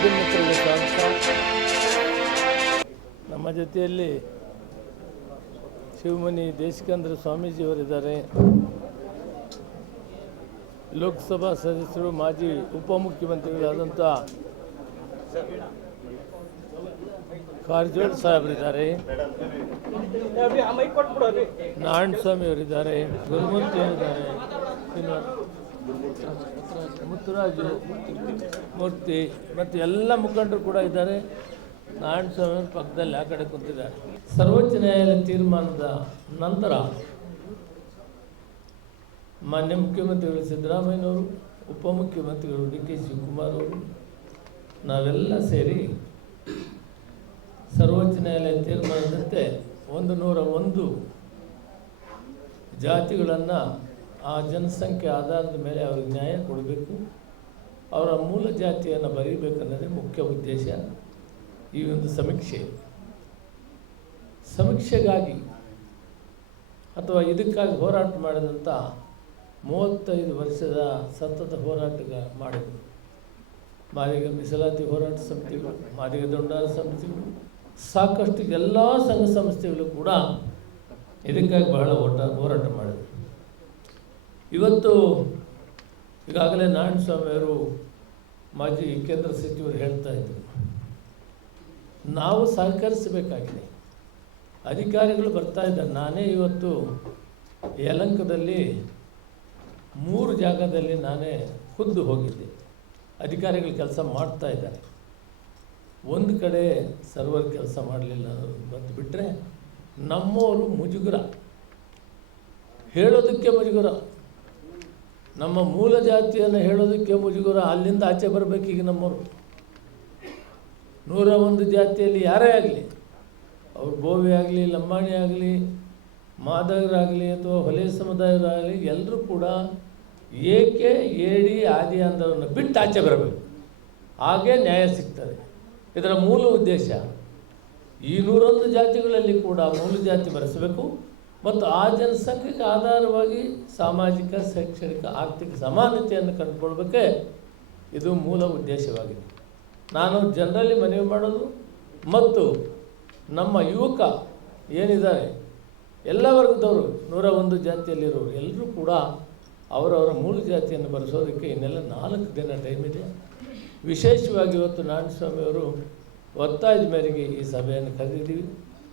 ಮಾಧ್ಯಮ ಮಿತ್ರರಿಗೆ ಸ್ವಾಗತ. ನಮ್ಮ ಜೊತೆಯಲ್ಲಿ ಶಿವಮನಿ ದೇಶಿಕೇಂದ್ರ ಸ್ವಾಮೀಜಿಯವರಿದ್ದಾರೆ. ಲೋಕಸಭಾ ಸದಸ್ಯರು ಮಾಜಿ ಉಪಮುಖ್ಯಮಂತ್ರಿಗಳಾದಂಥ ಕಾರಜೋಳ ಸಾಹೇಬರಿದ್ದಾರೆ. ನಾರಾಯಣಸ್ವಾಮಿ ಅವರಿದ್ದಾರೆ, ಗುರುಮೂರ್ತಿ ಅವರಿದ್ದಾರೆ, ಮುತ್ತುರಾಜು ಮೂರ್ತಿ ಮತ್ತು ಎಲ್ಲ ಮುಖಂಡರು ಕೂಡ ಇದ್ದಾರೆ. ನಾರಾಯಣಸ್ವಾಮಿ ಅವ್ರ ಪಕ್ಕದಲ್ಲಿ ಆ ಕಡೆ ಕೂತಿದ್ದಾರೆ. ಸರ್ವೋಚ್ಚ ನ್ಯಾಯಾಲಯ ತೀರ್ಮಾನದ ನಂತರ ಮಾನ್ಯ ಮುಖ್ಯಮಂತ್ರಿಗಳು ಸಿದ್ದರಾಮಯ್ಯನವರು, ಉಪಮುಖ್ಯಮಂತ್ರಿಗಳು ಡಿ.ಕೆ. ಶಿವಕುಮಾರ್ ಅವರು, ನಾವೆಲ್ಲ ಸೇರಿ ಸರ್ವೋಚ್ಚ ನ್ಯಾಯಾಲಯ ತೀರ್ಮಾನದಂತೆ 101 ಜಾತಿಗಳನ್ನು ಆ ಜನಸಂಖ್ಯೆ ಆಧಾರದ ಮೇಲೆ ಅವ್ರಿಗೆ ನ್ಯಾಯ ಕೊಡಬೇಕು, ಅವರ ಮೂಲ ಜಾತಿಯನ್ನು ಬರೀಬೇಕನ್ನೋದೇ ಮುಖ್ಯ ಉದ್ದೇಶ. ಈ ಒಂದು ಸಮೀಕ್ಷೆಗಾಗಿ ಅಥವಾ ಇದಕ್ಕಾಗಿ ಹೋರಾಟ ಮಾಡಿದಂಥ 35 ವರ್ಷದ ಸತತ ಹೋರಾಟ ಮಾಡಿದರು. ಮಾದಿಗ ಮೀಸಲಾತಿ ಹೋರಾಟ ಸಮಿತಿಗಳು, ಮಾದಿಗ ದೊಂಡಾರ ಸಮಿತಿಗಳು, ಸಾಕಷ್ಟು ಎಲ್ಲ ಸಂಘ ಸಂಸ್ಥೆಗಳು ಕೂಡ ಇದಕ್ಕಾಗಿ ಬಹಳ ಹೋರಾಟ ಮಾಡಿದರು. ಇವತ್ತು ಈಗಾಗಲೇ ನಾರಾಯಣಸ್ವಾಮಿಯವರು ಮಾಜಿ ಕೇಂದ್ರ ಸಚಿವರು ಹೇಳ್ತಾ ಇದ್ದರು, ನಾವು ಸಹಕರಿಸಬೇಕಾಗಿದೆ. ಅಧಿಕಾರಿಗಳು ಬರ್ತಾ ಇದ್ದಾರೆ. ನಾನೇ ಇವತ್ತು ಯಲಂಕದಲ್ಲಿ 3 ಜಾಗದಲ್ಲಿ ನಾನೇ ಖುದ್ದು ಹೋಗಿದ್ದೆ. ಅಧಿಕಾರಿಗಳು ಕೆಲಸ ಮಾಡ್ತಾ ಇದ್ದಾರೆ. ಒಂದು ಕಡೆ ಸರ್ವರ್ ಕೆಲಸ ಮಾಡಲಿಲ್ಲ ಬಂದು ಬಿಟ್ಟರೆ ನಮ್ಮವರು ಮುಜುಗರ, ಹೇಳೋದಕ್ಕೆ ಮುಜುಗರ, ನಮ್ಮ ಮೂಲ ಜಾತಿಯನ್ನು ಹೇಳೋದಕ್ಕೆ ಮುಜುಗರ. ಅಲ್ಲಿಂದ ಆಚೆ ಬರಬೇಕೀಗ ನಮ್ಮವರು. 101 ಜಾತಿಯಲ್ಲಿ ಯಾರೇ ಆಗಲಿ, ಅವ್ರು ಬೋವಿ ಆಗಲಿ, ಲಂಬಾಣಿ ಆಗಲಿ, ಮಾದಗರಾಗಲಿ ಅಥವಾ ಹೊಲೆ ಸಮುದಾಯರಾಗಲಿ, ಎಲ್ಲರೂ ಕೂಡ ಏಕೆ ಏಡಿ ಆದಿ ಅಂದವನ್ನು ಬಿಟ್ಟು ಆಚೆ ಬರಬೇಕು. ಹಾಗೇ ನ್ಯಾಯ ಸಿಗ್ತದೆ. ಇದರ ಮೂಲ ಉದ್ದೇಶ ಈ 101 ಜಾತಿಗಳಲ್ಲಿ ಕೂಡ ಮೂಲ ಜಾತಿ ಬರೆಸಬೇಕು ಮತ್ತು ಆ ಜನಸಂಖ್ಯೆಗೆ ಆಧಾರವಾಗಿ ಸಾಮಾಜಿಕ, ಶೈಕ್ಷಣಿಕ, ಆರ್ಥಿಕ ಸಮಾನತೆಯನ್ನು ಕಂಡುಕೊಳ್ಬೇಕೇ ಇದು ಮೂಲ ಉದ್ದೇಶವಾಗಿದೆ. ನಾನು ಜನರಲ್ಲಿ ಮನವಿ ಮಾಡೋದು ಮತ್ತು ನಮ್ಮ ಯುವಕ ಏನಿದ್ದಾರೆ ಎಲ್ಲ ವರ್ಗದವರು 101 ಜಾತಿಯಲ್ಲಿರೋರು ಎಲ್ಲರೂ ಕೂಡ ಅವರವರ ಮೂಲ ಜಾತಿಯನ್ನು ಬರೆಸೋದಕ್ಕೆ ಇನ್ನೆಲ್ಲ 4 ದಿನ ಟೈಮ್ ಇದೆ. ವಿಶೇಷವಾಗಿ ಇವತ್ತು ನಾರಾಯಣಸ್ವಾಮಿಯವರು ಒತ್ತಾಯದ ಮೇರೆಗೆ ಈ ಸಭೆಯನ್ನು ಕರೆದಿದ್ದೀವಿ.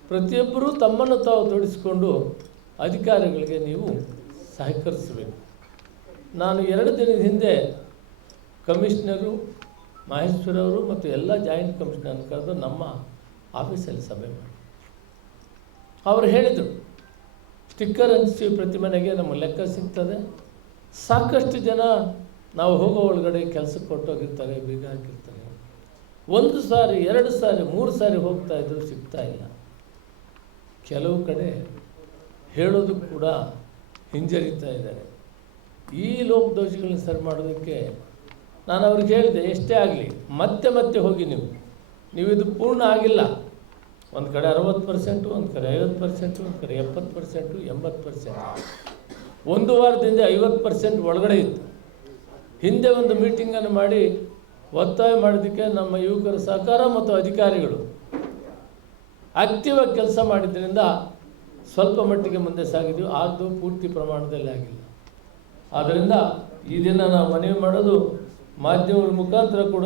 ಪ್ರತಿಯೊಬ್ಬರೂ ತಮ್ಮನ್ನು ತಾವು ತೊಡಗಿಸಿಕೊಂಡು ಅಧಿಕಾರಿಗಳಿಗೆ ನೀವು ಸಹಕರಿಸಬೇಕು. ನಾನು 2 ದಿನದ ಹಿಂದೆ ಕಮಿಷನರು ಮಹೇಶ್ವರವರು ಮತ್ತು ಎಲ್ಲ ಜಾಯಿಂಟ್ ಕಮಿಷನರ್ ಕರೆದು ನಮ್ಮ ಆಫೀಸಲ್ಲಿ ಸಭೆ ಮಾಡಿ ಅವರು ಹೇಳಿದರು, ಸ್ಟಿಕ್ಕರ್ ಅಂಟಿಸಿ ಪ್ರತಿ ಮನೆಗೆ ನಮ್ಮ ಲೆಕ್ಕ ಸಿಗ್ತದೆ. ಸಾಕಷ್ಟು ಜನ ನಾವು ಹೋಗೋ ಒಳಗಡೆ ಕೆಲಸಕ್ಕೆ ಕೊಟ್ಟೋಗಿರ್ತಾರೆ, ಬೀಗ ಹಾಕಿರ್ತಾರೆ. 1 ಸಾರಿ 2 ಸಾರಿ 3 ಸಾರಿ ಹೋಗ್ತಾ ಇದ್ರು, ಸಿಗ್ತಾ ಇಲ್ಲ. ಕೆಲವು ಕಡೆ ಹೇಳೋದು ಕೂಡ ಹಿಂಜರಿತಾ ಇದ್ದಾರೆ. ಈ ಲೋಪದೋಷಗಳನ್ನ ಸರಿ ಮಾಡೋದಕ್ಕೆ ನಾನು ಅವ್ರಿಗೆ ಹೇಳಿದೆ, ಎಷ್ಟೇ ಆಗಲಿ ಮತ್ತೆ ಮತ್ತೆ ಹೋಗಿ ನೀವು ಇದು ಪೂರ್ಣ ಆಗಿಲ್ಲ. ಒಂದು ಕಡೆ 60%, ಒಂದು ಕಡೆ 50%, ಒಂದು ಕಡೆ 70%, 80%. 1 ವಾರದಿಂದ 50% ಒಳಗಡೆ ಇತ್ತು. ಹಿಂದೆ ಒಂದು ಮೀಟಿಂಗನ್ನು ಮಾಡಿ ಒತ್ತಾಯ ಮಾಡೋದಕ್ಕೆ ನಮ್ಮ ಯುವಕರ ಸಹಕಾರ ಮತ್ತು ಅಧಿಕಾರಿಗಳು ಆಕ್ಟಿವಾಗಿ ಕೆಲಸ ಮಾಡಿದ್ರಿಂದ ಸ್ವಲ್ಪ ಮಟ್ಟಿಗೆ ಮುಂದೆ ಸಾಗಿದ್ವಿ. ಅದು ಪೂರ್ತಿ ಪ್ರಮಾಣದಲ್ಲಿ ಆಗಿಲ್ಲ. ಆದ್ದರಿಂದ ಈ ದಿನ ನಾವು ಮನವಿ ಮಾಡೋದು ಮಾಧ್ಯಮಗಳ ಮುಖಾಂತರ ಕೂಡ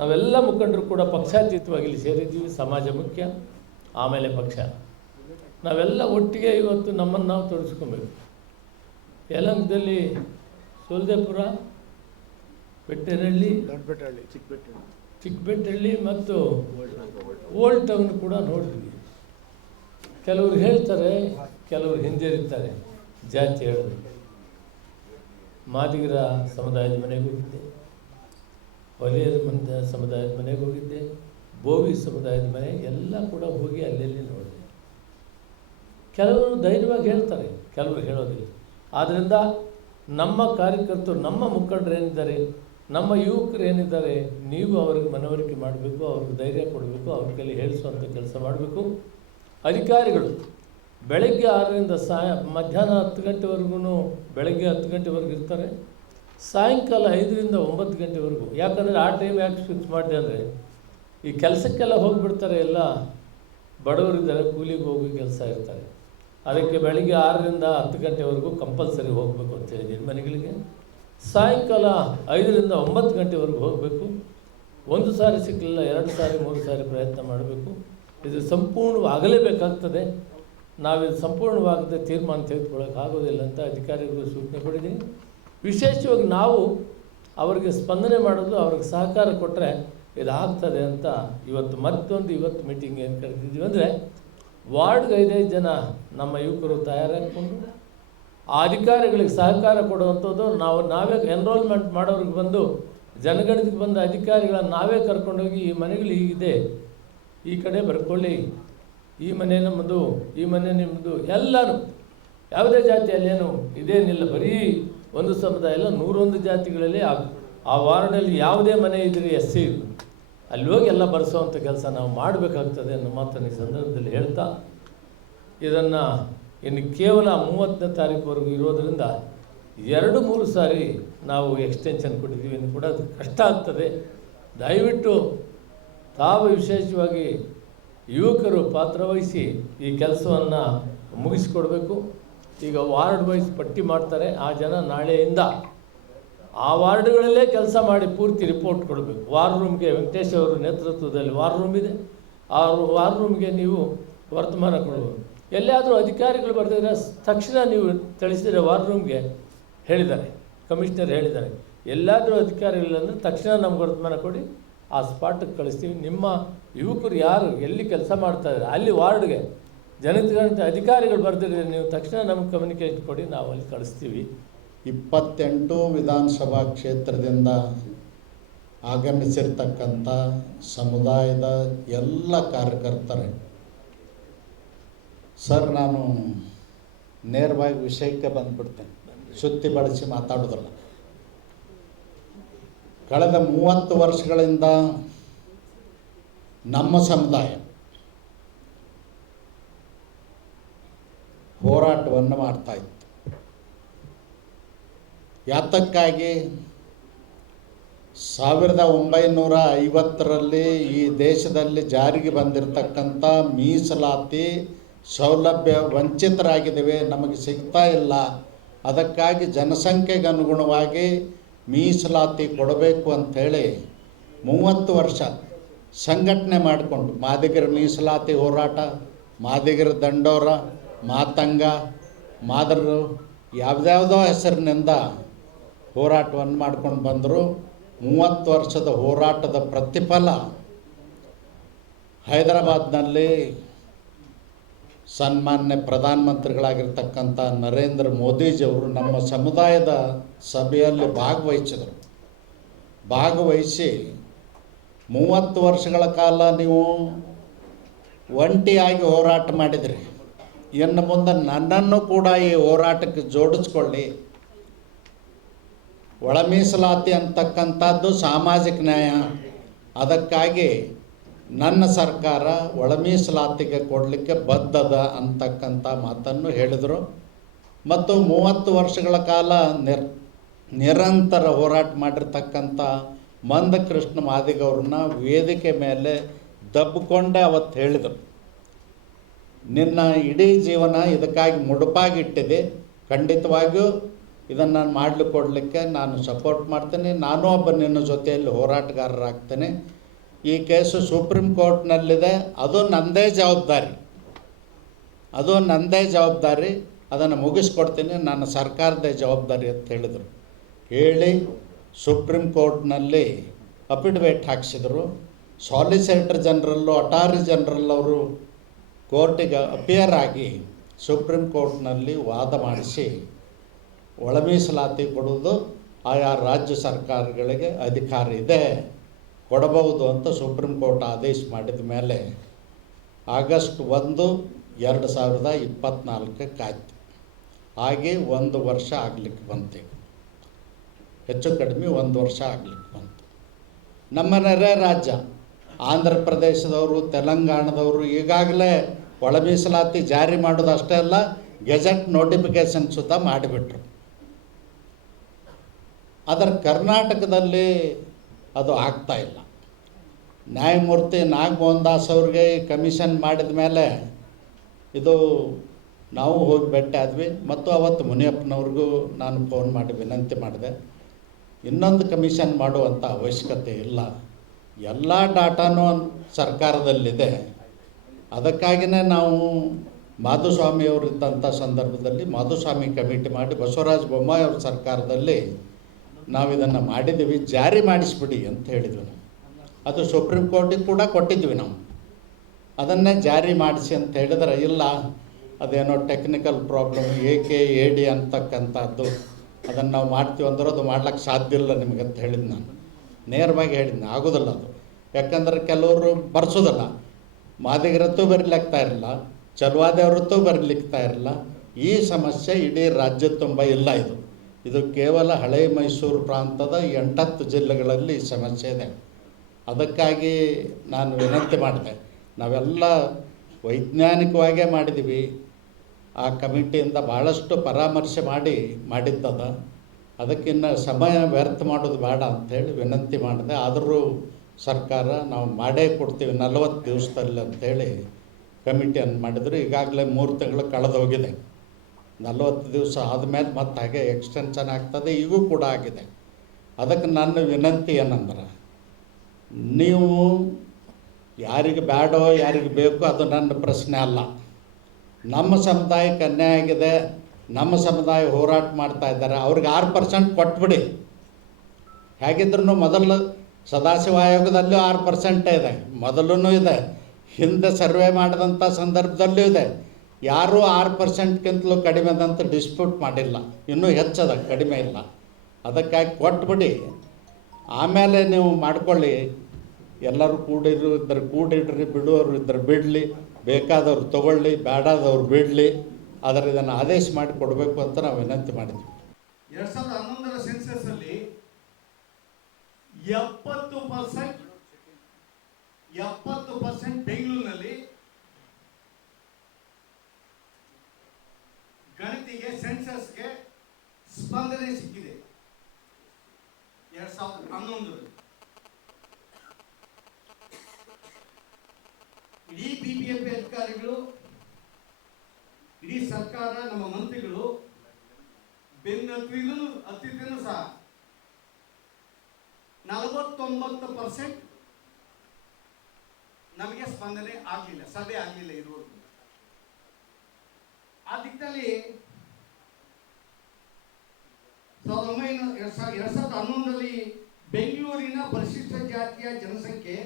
ನಾವೆಲ್ಲ ಮುಖಂಡರು ಕೂಡ ಪಕ್ಷಾತೀತವಾಗಿ ಇಲ್ಲಿ ಸೇರಿದ್ದೀವಿ. ಸಮಾಜ ಮುಖ್ಯ, ಆಮೇಲೆ ಪಕ್ಷ. ನಾವೆಲ್ಲ ಒಟ್ಟಿಗೆ ಇವತ್ತು ನಮ್ಮನ್ನು ನಾವು ತೊಡಗಿಸ್ಕೊಬೇಕು. ಯಲಂಕದಲ್ಲಿ ಸೋಲ್ದೇಪುರ, ಬೆಟ್ಟೇನಹಳ್ಳಿ, ಚಿಕ್ಕಬೆಟ್ಟಹಳ್ಳಿ ಮತ್ತು ಓಲ್ಡ್ ಟೌನ್ ಕೂಡ ನೋಡಿದ್ವಿ. ಕೆಲವರು ಹೇಳ್ತಾರೆ, ಕೆಲವರು ಹಿಂಜರಿತಾರೆ ಜಾತಿ ಹೇಳೋದು. ಮಾದಿಗರ ಸಮುದಾಯದ ಮನೆಗೆ ಹೋಗಿದ್ದೆ, ಹೊಲೆಯರ ಸಮುದಾಯದ ಮನೆಗೆ ಹೋಗಿದ್ದೆ, ಬೋವಿ ಸಮುದಾಯದ ಮನೆ ಎಲ್ಲ ಕೂಡ ಹೋಗಿ ಅಲ್ಲೆಲ್ಲಿ ನೋಡಿದೆ. ಕೆಲವರು ಧೈರ್ಯವಾಗಿ ಹೇಳ್ತಾರೆ, ಕೆಲವರು ಹೇಳೋದಿಲ್ಲ. ಆದ್ದರಿಂದ ನಮ್ಮ ಕಾರ್ಯಕರ್ತರು, ನಮ್ಮ ಮುಖಂಡರು ಏನಿದ್ದಾರೆ, ನಮ್ಮ ಯುವಕರು ಏನಿದ್ದಾರೆ, ನೀವು ಅವರಿಗೆ ಮನವರಿಕೆ ಮಾಡಬೇಕು, ಅವ್ರಿಗೆ ಧೈರ್ಯ ಕೊಡಬೇಕು, ಅವ್ರ ಕೈಲಿ ಹೇಳಿಸುವಂಥ ಕೆಲಸ ಮಾಡಬೇಕು. ಅಧಿಕಾರಿಗಳು ಬೆಳಗ್ಗೆ 6ರಿಂದ ಮಧ್ಯಾಹ್ನ 10 ಗಂಟೆವರೆಗೂ ಬೆಳಗ್ಗೆ 10 ಗಂಟೆವರೆಗೂ ಇರ್ತಾರೆ. ಸಾಯಂಕಾಲ 5ರಿಂದ 9 ಗಂಟೆವರೆಗೂ. ಯಾಕಂದರೆ ಆ ಟೈಮ್ ಯಾಕೆ ಫಿಕ್ಸ್ ಮಾಡಿದೆ ಅಂದರೆ, ಈ ಕೆಲಸಕ್ಕೆಲ್ಲ ಹೋಗಿಬಿಡ್ತಾರೆ, ಎಲ್ಲ ಬಡವರಿದ್ದಾರೆ, ಕೂಲಿಗೆ ಹೋಗಿ ಕೆಲಸ ಇರ್ತಾರೆ. ಅದಕ್ಕೆ ಬೆಳಿಗ್ಗೆ 6ರಿಂದ 10 ಗಂಟೆವರೆಗೂ ಕಂಪಲ್ಸರಿ ಹೋಗಬೇಕು ಅಂತ ಹೇಳಿದ್ದೀನಿ ಮನೆಗಳಿಗೆ. ಸಾಯಂಕಾಲ 5ರಿಂದ 9 ಗಂಟೆವರೆಗೂ ಹೋಗಬೇಕು. 1 ಸಾರಿ ಸಿಕ್ಕಲಿಲ್ಲ, 2 ಸಾರಿ 3 ಸಾರಿ ಪ್ರಯತ್ನ ಮಾಡಬೇಕು. ಇದು ಸಂಪೂರ್ಣವಾಗಲೇಬೇಕಾಗ್ತದೆ. ನಾವಿದು ಸಂಪೂರ್ಣವಾಗದೆ ತೀರ್ಮಾನ ತೆಗೆದುಕೊಳ್ಳೋಕೆ ಆಗೋದಿಲ್ಲ ಅಂತ ಅಧಿಕಾರಿಗಳು ಸೂಚನೆ ಕೊಟ್ಟಿದ್ದೀನಿ. ವಿಶೇಷವಾಗಿ ನಾವು ಅವರಿಗೆ ಸ್ಪಂದನೆ ಮಾಡೋದು, ಅವ್ರಿಗೆ ಸಹಕಾರ ಕೊಟ್ಟರೆ ಇದಾಗ್ತದೆ ಅಂತ ಇವತ್ತು ಮೀಟಿಂಗ್ ಏನು ಕರೆದಿದ್ದೀವಿ ಅಂದರೆ, ವಾರ್ಡ್ಗೆ 5 ಜನ ನಮ್ಮ ಯುವಕರು ತಯಾರಾಗಿಕೊಂಡು ಆ ಅಧಿಕಾರಿಗಳಿಗೆ ಸಹಕಾರ ಕೊಡುವಂಥದ್ದು. ನಾವೇ ಎನ್ರೋಲ್ಮೆಂಟ್ ಮಾಡೋರಿಗೆ ಬಂದು ಜನಗಣತಿಗೆ ಬಂದ ಅಧಿಕಾರಿಗಳನ್ನು ನಾವೇ ಕರ್ಕೊಂಡೋಗಿ ಈ ಮನೆಗಳು ಹೀಗಿದೆ, ಈ ಕಡೆ ಬರ್ಕೊಳ್ಳಿ, ಈ ಮನೆ ನಮ್ಮದು, ಈ ಮನೆ ನಿಮ್ಮದು, ಎಲ್ಲರೂ ಯಾವುದೇ ಜಾತಿಯಲ್ಲೇನು ಇದೇನಿಲ್ಲ, ಬರೀ ಒಂದು ಸಮುದಾಯ ಎಲ್ಲ 101 ಜಾತಿಗಳಲ್ಲಿ ಆ ವಾರ್ಡಲ್ಲಿ ಯಾವುದೇ ಮನೆ ಇದ್ದರೆ SC ಅಲ್ಲಿ ಹೋಗಿ ಎಲ್ಲ ಬರೆಸೋವಂಥ ಕೆಲಸ ನಾವು ಮಾಡಬೇಕಾಗ್ತದೆ ಅನ್ನೋ ಮಾತನ್ನು ಈ ಸಂದರ್ಭದಲ್ಲಿ ಹೇಳ್ತಾ, ಇದನ್ನು ಇನ್ನು ಕೇವಲ 30ನೇ ತಾರೀಕುವರೆಗೂ ಇರೋದರಿಂದ 2-3 ಸಾರಿ ನಾವು ಎಕ್ಸ್ಟೆನ್ಷನ್ ಕೊಟ್ಟಿದ್ದೀವಿ. ಇನ್ನು ಕೂಡ ಅದು ಕಷ್ಟ ಆಗ್ತದೆ. ದಯವಿಟ್ಟು ತಾವು ವಿಶೇಷವಾಗಿ ಯುವಕರು ಪಾತ್ರವಹಿಸಿ ಈ ಕೆಲಸವನ್ನು ಮುಗಿಸಿಕೊಡ್ಬೇಕು. ಈಗ ವಾರ್ಡ್ ವೈಸ್ ಪಟ್ಟಿ ಮಾಡ್ತಾರೆ, ಆ ಜನ ನಾಳೆಯಿಂದ ಆ ವಾರ್ಡ್ಗಳಲ್ಲೇ ಕೆಲಸ ಮಾಡಿ ಪೂರ್ತಿ ರಿಪೋರ್ಟ್ ಕೊಡಬೇಕು. ವಾರ್ ರೂಮ್ಗೆ ವೆಂಕಟೇಶ್ ಅವರ ನೇತೃತ್ವದಲ್ಲಿ ವಾರ್ ರೂಮ್ ಇದೆ, ಆ ವಾರ್ ರೂಮ್ಗೆ ನೀವು ವರ್ತಮಾನ ಕೊಡಬೇಕು. ಎಲ್ಲಿಯಾದರೂ ಅಧಿಕಾರಿಗಳು ಬರ್ತಿದ್ರೆ ತಕ್ಷಣ ನೀವು ತಿಳಿಸಿದರೆ ವಾರ್ ರೂಮ್ಗೆ ಹೇಳಿದ್ದಾರೆ, ಕಮಿಷನರ್ ಹೇಳಿದ್ದಾರೆ, ಎಲ್ಲಾದರೂ ಅಧಿಕಾರಿಗಳಂದರೆ ತಕ್ಷಣ ನಮ್ಗೆ ವರ್ತಮಾನ ಕೊಡಿ, ಆ ಸ್ಪಾಟಿಗೆ ಕಳಿಸ್ತೀವಿ. ನಿಮ್ಮ ಯುವಕರು ಯಾರು ಎಲ್ಲಿ ಕೆಲಸ ಮಾಡ್ತಾಯಿದ್ದಾರೆ ಅಲ್ಲಿ ವಾರ್ಡ್ಗೆ ಜನತೆ ಅಧಿಕಾರಿಗಳು ಬರ್ದಿದ್ರೆ ನೀವು ತಕ್ಷಣ ನಮ್ಗೆ ಕಮ್ಯುನಿಕೇಷನ್ ಕೊಡಿ, ನಾವು ಅಲ್ಲಿ ಕಳಿಸ್ತೀವಿ. 28 ವಿಧಾನಸಭಾ ಕ್ಷೇತ್ರದಿಂದ ಆಗಮಿಸಿರ್ತಕ್ಕಂಥ ಸಮುದಾಯದ ಎಲ್ಲ ಕಾರ್ಯಕರ್ತರೇ, ಸರ್ ನಾನು ನೇರವಾಗಿ ವಿಷಯಕ್ಕೆ ಬಂದುಬಿಡ್ತೇನೆ, ಸುತ್ತಿ ಬಳಸಿ ಮಾತಾಡೋದಿಲ್ಲ. ಕಳೆದ 30 ವರ್ಷಗಳಿಂದ ನಮ್ಮ ಸಮುದಾಯ ಹೋರಾಟವನ್ನು ಮಾಡ್ತಾಯಿತ್ತು. ಯಾತಕ್ಕಾಗಿ 1950ರಲ್ಲಿ ಈ ದೇಶದಲ್ಲಿ ಜಾರಿಗೆ ಬಂದಿರತಕ್ಕಂಥ ಮೀಸಲಾತಿ ಸೌಲಭ್ಯ ವಂಚಿತರಾಗಿದ್ದೇವೆ, ನಮಗೆ ಸಿಗ್ತಾ ಇಲ್ಲ. ಅದಕ್ಕಾಗಿ ಜನಸಂಖ್ಯೆಗೆ ಅನುಗುಣವಾಗಿ ಮೀಸಲಾತಿ ಕೊಡಬೇಕು ಅಂಥೇಳಿ 30 ವರ್ಷ ಸಂಘಟನೆ ಮಾಡಿಕೊಂಡು ಮಾದಿಗರ ಮೀಸಲಾತಿ ಹೋರಾಟ, ಮಾದಿಗರ ದಂಡೋರ, ಮಾತಂಗ, ಮಾದರರು ಯಾವುದ್ಯಾವುದೋ ಹೆಸರಿನಿಂದ ಹೋರಾಟವನ್ನು ಮಾಡ್ಕೊಂಡು ಬಂದರು. 30 ವರ್ಷದ ಹೋರಾಟದ ಪ್ರತಿಫಲ ಹೈದರಾಬಾದ್ನಲ್ಲಿ ಸನ್ಮಾನ್ಯ ಪ್ರಧಾನಮಂತ್ರಿಗಳಾಗಿರ್ತಕ್ಕಂಥ ನರೇಂದ್ರ ಮೋದಿಜಿಯವರು ನಮ್ಮ ಸಮುದಾಯದ ಸಭೆಯಲ್ಲಿ ಭಾಗವಹಿಸಿದರು. ಭಾಗವಹಿಸಿ 30 ವರ್ಷಗಳ ಕಾಲ ನೀವು ಒಂಟಿಯಾಗಿ ಹೋರಾಟ ಮಾಡಿದ್ರಿ, ಇನ್ನು ಮುಂದೆ ನನ್ನನ್ನು ಕೂಡ ಈ ಹೋರಾಟಕ್ಕೆ ಜೋಡಿಸ್ಕೊಳ್ಳಿ. ಒಳ ಮೀಸಲಾತಿ ಅಂತಕ್ಕಂಥದ್ದು ಸಾಮಾಜಿಕ ನ್ಯಾಯ, ಅದಕ್ಕಾಗಿ ನನ್ನ ಸರ್ಕಾರ ಒಳ ಮೀಸಲಾತಿಗೆ ಕೊಡಲಿಕ್ಕೆ ಬದ್ಧದ ಅಂತಕ್ಕಂಥ ಮಾತನ್ನು ಹೇಳಿದರು. ಮತ್ತು 30 ವರ್ಷಗಳ ಕಾಲ ನಿರಂತರ ಹೋರಾಟ ಮಾಡಿರ್ತಕ್ಕಂಥ ಮಂದಕೃಷ್ಣ ಮಾದಿಗವ್ರನ್ನ ವೇದಿಕೆ ಮೇಲೆ ದಬ್ಬಿಕೊಂಡೇ ಅವತ್ತು ಹೇಳಿದರು, ನಿನ್ನ ಇಡೀ ಜೀವನ ಇದಕ್ಕಾಗಿ ಮುಡುಪಾಗಿಟ್ಟಿದೆ, ಖಂಡಿತವಾಗಿಯೂ ಇದನ್ನು ನಾನು ಮಾಡಲಿಕ್ಕೆ ಕೊಡಲಿಕ್ಕೆ ನಾನು ಸಪೋರ್ಟ್ ಮಾಡ್ತೇನೆ, ನಾನೂ ಒಬ್ಬ ನಿನ್ನ ಜೊತೆಯಲ್ಲಿ ಹೋರಾಟಗಾರರಾಗ್ತೇನೆ. ಈ ಕೇಸು ಸುಪ್ರೀಂ ಕೋರ್ಟ್ನಲ್ಲಿದೆ, ಅದು ನನ್ನದೇ ಜವಾಬ್ದಾರಿ, ಅದನ್ನು ಮುಗಿಸ್ಕೊಡ್ತೀನಿ, ನನ್ನ ಸರ್ಕಾರದೇ ಜವಾಬ್ದಾರಿ ಅಂತ ಹೇಳಿದರು. ಹೇಳಿ ಸುಪ್ರೀಂ ಕೋರ್ಟ್ನಲ್ಲಿ ಅಫಿಡವಿಟ್ ಹಾಕಿಸಿದರು. ಸಾಲಿಸಿಟರ್ ಜನರಲ್ಲು, ಅಟಾರ್ನಿ ಜನರಲ್ ಅವರು ಕೋರ್ಟಿಗೆ ಅಪಿಯರ್ ಆಗಿ ಸುಪ್ರೀಂ ಕೋರ್ಟ್ನಲ್ಲಿ ವಾದ ಮಾಡಿಸಿ ಒಳ ಮೀಸಲಾತಿ ಕೊಡೋದು ಆಯಾ ರಾಜ್ಯ ಸರ್ಕಾರಗಳಿಗೆ ಅಧಿಕಾರ ಇದೆ, ಕೊಡಬಹುದು ಅಂತ ಸುಪ್ರೀಂ ಕೋರ್ಟ್ ಆದೇಶ ಮಾಡಿದ ಮೇಲೆ ಆಗಸ್ಟ್ 1, 2024 ಆಯ್ತು. ಹಾಗೆ 1 ವರ್ಷ ಆಗಲಿಕ್ಕೆ ಬಂತು, ಹೆಚ್ಚು ಕಡಿಮೆ 1 ವರ್ಷ ಆಗಲಿಕ್ಕೆ ಬಂತು. ನಮ್ಮ ನೆರೆ ರಾಜ್ಯ ಆಂಧ್ರ ಪ್ರದೇಶದವರು, ತೆಲಂಗಾಣದವರು ಈಗಾಗಲೇ ಒಳ ಮೀಸಲಾತಿ ಜಾರಿ ಮಾಡೋದು ಅಷ್ಟೇ ಅಲ್ಲ, ಗೆಜೆಟ್ ನೋಟಿಫಿಕೇಷನ್ ಸುತ್ತ ಮಾಡಿಬಿಟ್ರು. ಆದರೆ ಕರ್ನಾಟಕದಲ್ಲಿ ಅದು ಆಗ್ತಾ ಇಲ್ಲ. ನ್ಯಾಯಮೂರ್ತಿ ನಾಗಮೋಹನ್ ದಾಸ್ ಅವ್ರಿಗೆ ಕಮಿಷನ್ ಮಾಡಿದ ಮೇಲೆ ಇದು ನಾವು ಹೋಗಿ ಭೇಟಿ ಆದ್ವಿ. ಮತ್ತು ಅವತ್ತು ಮುನಿಯಪ್ಪನವ್ರಿಗೂ ನಾನು ಫೋನ್ ಮಾಡಿ ವಿನಂತಿ ಮಾಡಿದೆ, ಇನ್ನೊಂದು ಕಮಿಷನ್ ಮಾಡುವಂಥ ಅವಶ್ಯಕತೆ ಇಲ್ಲ, ಎಲ್ಲ ಡಾಟಾನೂ ಸರ್ಕಾರದಲ್ಲಿದೆ. ಅದಕ್ಕಾಗಿಯೇ ನಾವು ಮಾಧುಸ್ವಾಮಿಯವರಿದ್ದಂಥ ಸಂದರ್ಭದಲ್ಲಿ ಮಾಧುಸ್ವಾಮಿ ಕಮಿಟಿ ಮಾಡಿ ಬಸವರಾಜ ಬೊಮ್ಮಾಯಿ ಅವ್ರ ಸರ್ಕಾರದಲ್ಲಿ ನಾವು ಇದನ್ನು ಮಾಡಿದ್ದೀವಿ, ಜಾರಿ ಮಾಡಿಸ್ಬಿಡಿ ಅಂತ ಹೇಳಿದ್ವಿ ನಾವು. ಅದು ಸುಪ್ರೀಂ ಕೋರ್ಟಿಗೆ ಕೂಡ ಕೊಟ್ಟಿದ್ವಿ ನಾವು, ಅದನ್ನೇ ಜಾರಿ ಮಾಡಿಸಿ ಅಂತ ಹೇಳಿದ್ರೆ ಇಲ್ಲ, ಅದೇನೋ ಟೆಕ್ನಿಕಲ್ ಪ್ರಾಬ್ಲಮ್ AKAD ಅಂತಕ್ಕಂಥದ್ದು, ಅದನ್ನು ನಾವು ಮಾಡ್ತೀವಿ ಅಂದ್ರೆ ಅದು ಮಾಡ್ಲಿಕ್ಕೆ ಸಾಧ್ಯ ಇಲ್ಲ ನಿಮಗೆ ಅಂತ ಹೇಳಿದ್ದು ನಾನು, ನೇರವಾಗಿ ಹೇಳಿದ್ದೆ. ಆಗೋದಿಲ್ಲ ಅದು, ಯಾಕಂದ್ರೆ ಕೆಲವರು ಬರ್ಸೋದಿಲ್ಲ, ಮಾದಿಗರತ್ತೂ ಬರೀಲಿಕ್ತಾ ಇರಲಿಲ್ಲ, ಚಲುವಾದೇವ್ರತ್ತೂ ಬರೀಲಿಕ್ತಾ ಇರಲಿಲ್ಲ. ಈ ಸಮಸ್ಯೆ ಇಡೀ ರಾಜ್ಯ ತುಂಬ ಇಲ್ಲ. ಇದು ಕೇವಲ ಹಳೆ ಮೈಸೂರು ಪ್ರಾಂತದ 8 ಜಿಲ್ಲೆಗಳಲ್ಲಿ ಈ ಸಮಸ್ಯೆ ಇದೆ. ಅದಕ್ಕಾಗಿ ನಾನು ವಿನಂತಿ ಮಾಡಿದೆ, ನಾವೆಲ್ಲ ವೈಜ್ಞಾನಿಕವಾಗೇ ಮಾಡಿದ್ದೀವಿ, ಆ ಕಮಿಟಿಯಿಂದ ಭಾಳಷ್ಟು ಪರಾಮರ್ಶೆ ಮಾಡಿದ್ದದ, ಅದಕ್ಕಿನ್ನ ಸಮಯ ವ್ಯರ್ಥ ಮಾಡೋದು ಬೇಡ ಅಂಥೇಳಿ ವಿನಂತಿ ಮಾಡಿದೆ. ಆದರೂ ಸರ್ಕಾರ ನಾವು ಮಾಡೇ ಕೊಡ್ತೀವಿ 40 ದಿವಸದಲ್ಲಿ ಅಂಥೇಳಿ ಕಮಿಟಿಯನ್ನು ಮಾಡಿದ್ರು. ಈಗಾಗಲೇ 3 ತಿಂಗಳು ಕಳೆದೋಗಿದೆ. 40 ದಿವಸ ಆದಮೇಲೆ ಮತ್ತೆ ಹಾಗೆ ಎಕ್ಸ್ಟೆನ್ಷನ್ ಆಗ್ತದೆ, ಈಗೂ ಕೂಡ ಆಗಿದೆ. ಅದಕ್ಕೆ ನನ್ನ ವಿನಂತಿ ಏನಂದ್ರೆ, ನೀವು ಯಾರಿಗೆ ಬೇಡೋ ಯಾರಿಗೆ ಬೇಕೋ ಅದು ನನ್ನ ಪ್ರಶ್ನೆ ಅಲ್ಲ. ನಮ್ಮ ಸಮುದಾಯಕ್ಕೆ ಅನ್ಯಾಯ ಆಗಿದೆ, ನಮ್ಮ ಸಮುದಾಯ ಹೋರಾಟ ಮಾಡ್ತಾ ಇದ್ದಾರೆ, ಅವ್ರಿಗೆ 6% ಕೊಟ್ಬಿಡಿ. ಹೇಗಿದ್ರೂ ಮೊದಲು ಸದಾಶಿವ ಆಯೋಗದಲ್ಲೂ 6% ಇದೆ, ಮೊದಲೂ ಇದೆ, ಹಿಂದೆ ಸರ್ವೆ ಮಾಡಿದಂಥ ಸಂದರ್ಭದಲ್ಲೂ ಇದೆ. ಯಾರೂ 6%ಕ್ಕಿಂತಲೂ ಕಡಿಮೆ ಅದಂತ ಡಿಸ್ಪ್ಯೂಟ್ ಮಾಡಿಲ್ಲ, ಇನ್ನೂ ಹೆಚ್ಚದ, ಕಡಿಮೆ ಇಲ್ಲ. ಅದಕ್ಕಾಗಿ ಕೊಟ್ಬಿಡಿ, ಆಮೇಲೆ ನೀವು ಮಾಡ್ಕೊಳ್ಳಿ. ಎಲ್ಲರೂ ಕೂಡಿಡ್ರಿ, ಬಿಡುವವರು ಇದ್ದರೆ ಬಿಡಲಿ, ಬೇಕಾದವ್ರು ತೊಗೊಳ್ಳಿ, ಬೇಡಾದವ್ರು ಬಿಡಲಿ. ಆದರೆ ಇದನ್ನು ಆದೇಶ ಮಾಡಿ ಕೊಡಬೇಕು ಅಂತ ನಾವು ವಿನಂತಿ ಮಾಡಿದ್ವಿ. 2011ರ ಸೆನ್ಸಸ್ಸಲ್ಲಿ 70% ಬೆಂಗಳೂರಿನಲ್ಲಿ ಗಣತಿಗೆ ಸೆನ್ಸಸ್ಗೆ ಸ್ಪಂದನೆ ಸಿಕ್ಕಿದೆ. 2011ರಲ್ಲಿ ಇಡೀ BBMP ಅಧಿಕಾರಿಗಳು, ಇಡೀ ಸರ್ಕಾರ, ನಮ್ಮ ಮಂತ್ರಿಗಳು ಹತ್ತಿದ್ರೂ ಸಹ 49% ನಮಗೆ ಸ್ಪಂದನೆ ಆಗಲಿಲ್ಲ, ಸಭೆ ಆಗಲಿಲ್ಲ ಇರುವವರೆಗೂ. ಆ ದಿಕ್ಕಲ್ಲಿ 2011ರಲ್ಲಿ ಬೆಂಗಳೂರಿನ ಪರಿಶಿಷ್ಟ ಜಾತಿಯ ಜನಸಂಖ್ಯೆ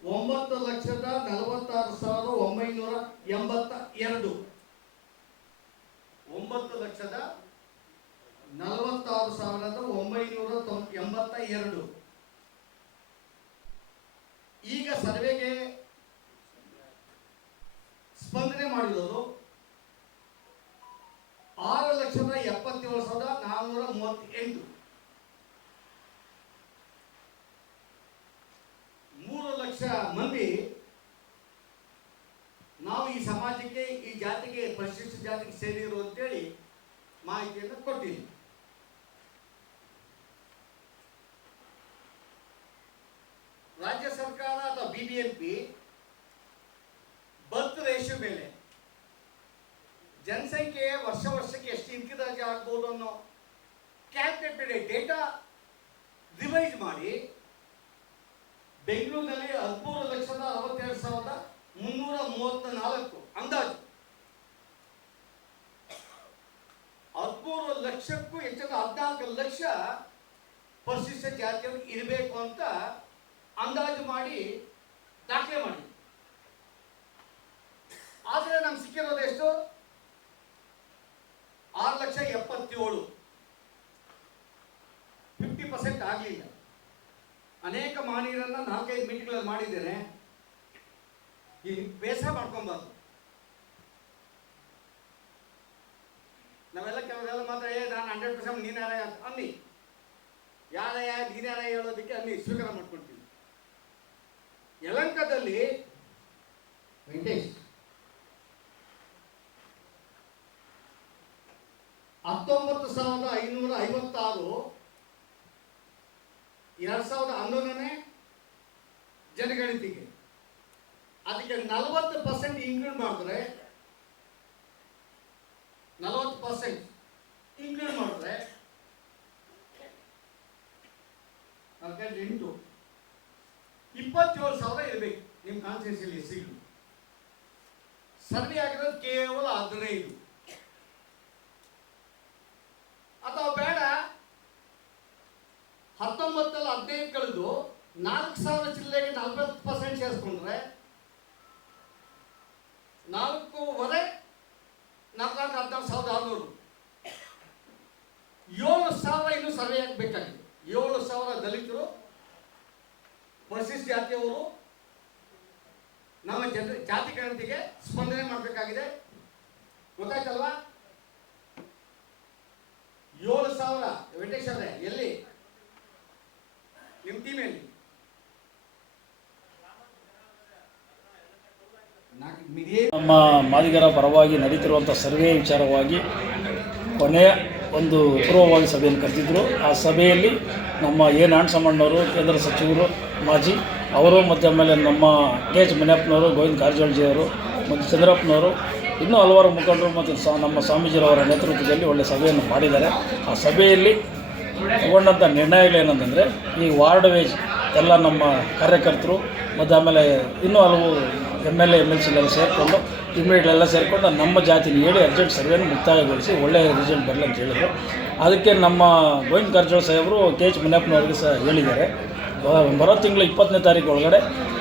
9,46,982. 9,46,982. ಈಗ ಸರ್ವೆಗೆ ಸ್ಪಂದನೆ ಮಾಡಿರೋದು 6,77,438. 3 ಲಕ್ಷ ಮಂದಿ ನಾವು ಈ ಸಮಾಜಕ್ಕೆ, ಈ ಜಾತಿಗೆ, ಪರಿಶಿಷ್ಟ ಜಾತಿಗೆ ಸೇರಿರು ಅಂತೇಳಿ ಮಾಹಿತಿಯನ್ನು ಕೊಟ್ಟಿಲ್ಲ. ರಾಜ್ಯ ಸರ್ಕಾರ ಅಥವಾ BBMP ಬರ್ತ್ ರೇಷಿಯೋ ಮೇಲೆ ಜನಸಂಖ್ಯೆ ವರ್ಷಕ್ಕೆ ಎಷ್ಟು ಇಂಕಿರಾಜ ಆಗ್ಬೋದು ಅನ್ನೋ ಕ್ಯಾಲ್ಕುಲೇಟೆಡ್ ಡೇಟಾ ರಿವೈಸ್ ಮಾಡಿ ಬೆಂಗಳೂರಿನಲ್ಲಿ 13,62,334 ಅಂದಾಜು. 13 ಲಕ್ಷಕ್ಕೂ ಹೆಚ್ಚಾದ 14 ಲಕ್ಷ ಪರಿಶಿಷ್ಟ ಜಾತಿಯವರು ಇರಬೇಕು ಅಂತ ಅಂದಾಜು ಮಾಡಿ ದಾಖಲೆ ಮಾಡಿ. ಆದರೆ ನಮ್ಗೆ ಸಿಕ್ಕಿರೋದು ಎಷ್ಟು? 6,77,000. 50% ಆಗಲಿಲ್ಲ. ಅನೇಕ ಮಾನೀಯರನ್ನ 4-5 ಮೀಟಿಂಗ್ಗಳಲ್ಲಿ ಮಾಡಿದ್ದೇನೆ. ಈ ಬೇಸರ ಮಾಡ್ಕೊಬಾರ್ದು. ನಾವೆಲ್ಲ ಕೆಲವರೆಲ್ಲ ಮಾತ್ರ ನಾನು 100% ನೀನಾರ ಅನ್ನಿ, ಯಾರಯ್ಯ ನೀನಾರ ಹೇಳೋದಕ್ಕೆ ಅನ್ನಿ ಸ್ವೀಕಾರ ಮಾಡ್ಕೊಳ್ತೀವಿ. ಯಲಹಂಕದಲ್ಲಿ ವೆಂಕಟೇಶ್ 19,556 2011ನೇ ಜನಗಣತಿಗೆ ಅದಕ್ಕೆ 40% ಇನ್ಕ್ಲೂಡ್ ಮಾಡಿದ್ರೆ 40% ಇನ್ಕ್ಲೂಡ್ ಮಾಡಿದ್ರೆ 27,000 ಇರಬೇಕು ನಿಮ್ಮ ಕಾನ್ಸ್ಟಿಟ್ಯೂನ್ಸಿಯಲ್ಲಿ ಎಸ್ಸಿಗಳು. ಸರ್ವೆ ಆಗಿರೋದು ಕೇವಲ 15. ಅಥವಾ ಬೇಡ 19 15 ಕಳೆದು 4,000 ಚಿಲ್ಲರೆಗೆ 40% ಸೇರಿಸ್ಕೊಂಡ್ರೆ 4,500 14,600 7,000 ಇನ್ನೂ ಸರ್ವೆ ಆಗಬೇಕಾಗಿದೆ. 7,000 ದಲಿತರು, ಪರಿಶಿಷ್ಟ ಜಾತಿಯವರು ನಮ್ಮ ಜಾತಿ ಗಣತಿಗೆ ಸ್ಪಂದನೆ ಮಾಡಬೇಕಾಗಿದೆ. ಗೊತ್ತಾಯ್ತಲ್ವಾ? 7,000 ವೆಂಕಟೇಶ್ ಅವರೇ, ಎಲ್ಲಿ ನಿಮ್ಮ ಟೀಮಲ್ಲಿ ನಮ್ಮ ಮಾದಿಗರ ಪರವಾಗಿ ನಡೀತಿರುವಂಥ ಸರ್ವೆ ವಿಚಾರವಾಗಿ ಕೊನೆಯ ಒಂದು ಪೂರ್ವವಾಗಿ ಸಭೆಯನ್ನು ಕರೆದಿದ್ದರು. ಆ ಸಭೆಯಲ್ಲಿ ನಮ್ಮ ಎ ನಾರಾಯಣಸ್ವಾಮಣ್ಣವರು, ಕೇಂದ್ರ ಸಚಿವರು ಮಾಜಿ ಅವರು, ಮತ್ತು ಆಮೇಲೆ ನಮ್ಮ ಕೆ ಎಚ್ ಮುನಿಯಪ್ಪನವರು, ಗೋವಿಂದ ಕಾರಜೋಳಜಿಯವರು ಮತ್ತು ಚಂದ್ರಪ್ಪನವರು, ಇನ್ನೂ ಹಲವಾರು ಮುಖಂಡರು ಮತ್ತು ನಮ್ಮ ಸ್ವಾಮೀಜಿರವರ ನೇತೃತ್ವದಲ್ಲಿ ಒಳ್ಳೆಯ ಸಭೆಯನ್ನು ಮಾಡಿದ್ದಾರೆ. ಆ ಸಭೆಯಲ್ಲಿ ತಗೊಂಡಂಥ ನಿರ್ಣಯಗಳೇನಂತಂದರೆ, ಈ ವಾರ್ಡ್ ವೈಸ್ ಎಲ್ಲ ನಮ್ಮ ಕಾರ್ಯಕರ್ತರು ಮತ್ತು ಆಮೇಲೆ ಇನ್ನೂ ಹಲವು MLA MLC ಎಲ್ಲ ಸೇರಿಕೊಂಡು ಇಮಿಡಿಯೇಟ್ಲೆಲ್ಲ ಸೇರಿಕೊಂಡು ನಮ್ಮ ಜಾತಿನ ಹೇಳಿ ಅರ್ಜೆಂಟ್ ಸರ್ವೆಯನ್ನು ಮುಕ್ತಾಯಗೊಳಿಸಿ ಒಳ್ಳೆಯ ರಿಸಲ್ಟ್ ಬರಲಿ ಅಂತ ಹೇಳಿದರು. ಅದಕ್ಕೆ ನಮ್ಮ ಗೋವಿಂದ ಕಾರಜೋಳ ಸಾಹೇಬರು ಕೆ ಎಚ್ ಮುನಿಯಪ್ಪನವ್ರಿಗೆ ಸಹ ಹೇಳಿದ್ದಾರೆ, ಬರೋ ತಿಂಗಳು 20ನೇ ತಾರೀಕು ಒಳಗಡೆ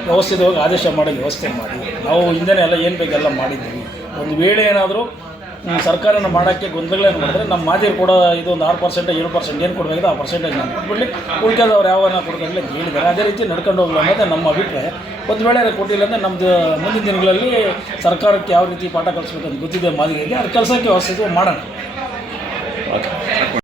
ವ್ಯವಸ್ಥಿತವಾಗಿ ಆದೇಶ ಮಾಡೋಕ್ಕೆ ವ್ಯವಸ್ಥೆ ಮಾಡಿ. ನಾವು ಹಿಂದೆ ಎಲ್ಲ ಏನು ಬೇಕೆಲ್ಲ ಮಾಡಿದ್ದೀವಿ. ಒಂದು ವೇಳೆ ಏನಾದರೂ ಸರ್ಕಾರನ ಮಾಡೋಕ್ಕೆ ಗೊಂದಲಗಳೇನು ಮಾಡಿದ್ರೆ ನಮ್ಮ ಮಾದಿರು ಕೂಡ ಇದು ಒಂದು 6% 7% ಏನು ಕೊಡಬೇಕಿದೆ ಆ ಪರ್ಸೆಂಟೇಜ್ ನಾನು ಕೊಟ್ಬಿಡಲಿ, ಉಳ್ಕೆದವ್ರು ಯಾವನ್ನ ಕೊಡ್ಕೊಳ್ಳಿ ಅಂತ ಹೇಳಿದ್ದಾರೆ. ಅದೇ ರೀತಿ ನಡ್ಕೊಂಡು ಹೋಗಲ್ಲ ಅನ್ನೋದೇ ನಮ್ಮ ಅಭಿಪ್ರಾಯ. ಒಂದು ವೇಳೆ ಕೊಟ್ಟಿಲ್ಲ ಅಂದರೆ ನಮ್ಮದು ಮುಂದಿನ ದಿನಗಳಲ್ಲಿ ಸರ್ಕಾರಕ್ಕೆ ಯಾವ ರೀತಿ ಪಾಠ ಕಲಿಸ್ಬೇಕಂತ ಗೊತ್ತಿದೆ ಮಾದಿಗೆಗೆ, ಅದು ಕೆಲಸಕ್ಕೆ ವ್ಯವಸ್ಥಿತ ಮಾಡೋಣ.